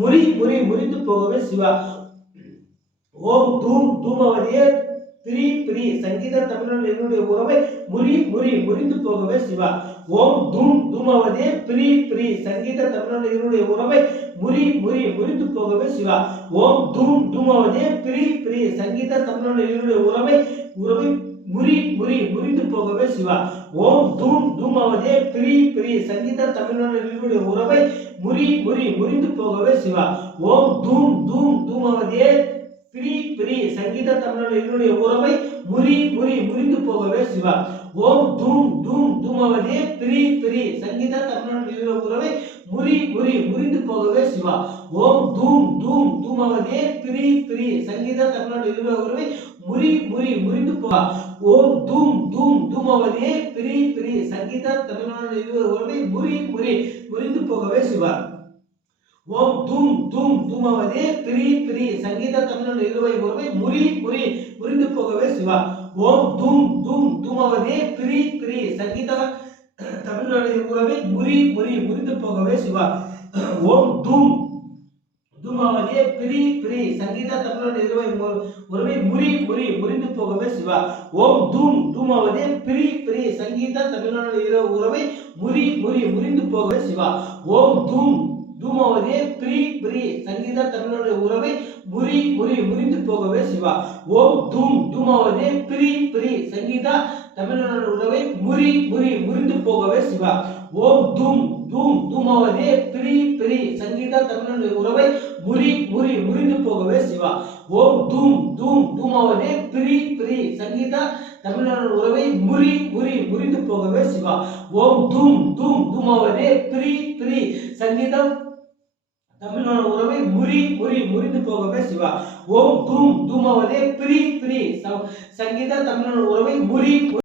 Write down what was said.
முறி முறி முறிந்து போகவே சிவா. ஓம் தூம் தூமவதியே பிரி பிரி சங்கீத தமிழன் என்னுடைய உறவை முறி முறி முறிந்து போகவே சிவா. ஓம் தூம் தூமவதே பிரி பிரி சங்கீத தமிழன் என்னுடைய உறவை முறி முறி முறிந்து போகவே சிவா. ஓம் தூம் தூமவதே பிரி பிரி சங்கீத தமிழன் என்னுடைய உறவை உறவை முறி முறி முறிந்து போகவே சிவா. ஓம் தூம் தூமாவதே பிரி பிரி. சங்கீத தமிழனுடைய உறவை முறி முறி முறிந்து போகவே சிவா. ஓம் தூம் தூம் தூமாவதே பிரி பிரி. சங்கீத தமிழனுடைய உறவை முறி முறி முறிந்து போகவே சிவா. ஓம் தூம் தூம் தூமவதே பிரி பிரி. சங்கீத தமிழனுடைய உறவை முறி முறி முறிந்து போகவே சிவா. ஓம் தூம் தூம் தூமவதே பிரி பிரி. சங்கீத தமிழனுடைய உறவை முறி முறி முறிந்து போவா ஓம் தூம் தூம் தூமவதியே பிரி பிரி. சங்கீத தமிழ்நாடு உறவை முறி முறி முறிந்து போகவே சிவா. ஓம் தூம் தூம் தூமவதே பிரி பிரி. சங்கீத தமிழ்நாடு இருவை உறவை முறி முறி முறிந்து போகவே சிவா. ஓம் தூம் தூம் தூமவதே பிரி பிரி. சங்கீத தமிழ்நாடு உறவை முறி புரி முறிந்து போகவே சிவா. ஓம் தூம் தூமாவதியே பிரி பிரி. சங்கீத தமிழோட இருவை உறவை முறி முறி முறிந்து போகவே சிவா. ஓம் தூம் தூமாவதே பிரி பிரி. சங்கீத தமிழோட இரு உறவை முறி முறி முறிந்து போகவே சிவா. ஓம் தூம் தூமாவதே பிரி பிரி. சங்கீத தமிழோட உறவை முறி முறி முறிந்து போகவே சிவா. ஓம் தூம் தூமாவதே பிரி சங்கீதா தமிழனோட உறவை முறி முறி முறிந்து போகவே சிவா. ஓம் தூம் தூம் தூமாவதே பிரி பிரி சங்கீதா தமிழனுடைய உறவை முறி முறி முறிந்து போகவே சிவா. ஓம் தூம் தூம் தூமாவதே பிரி பிரி சங்கீதா தமிழனோட உறவை முறி முறி முறிந்து போகவே சிவா. ஓம் தூம் தூம் தூமாவதே பிரி பிரி சங்கீதம் தமிழோட உறவை முறி முறி முறிந்து போகவே சிவா. ஓம் தூம் தூமாவதே பிரி பிரி. சங்கீதா தமிழோட உறவை முறி முறி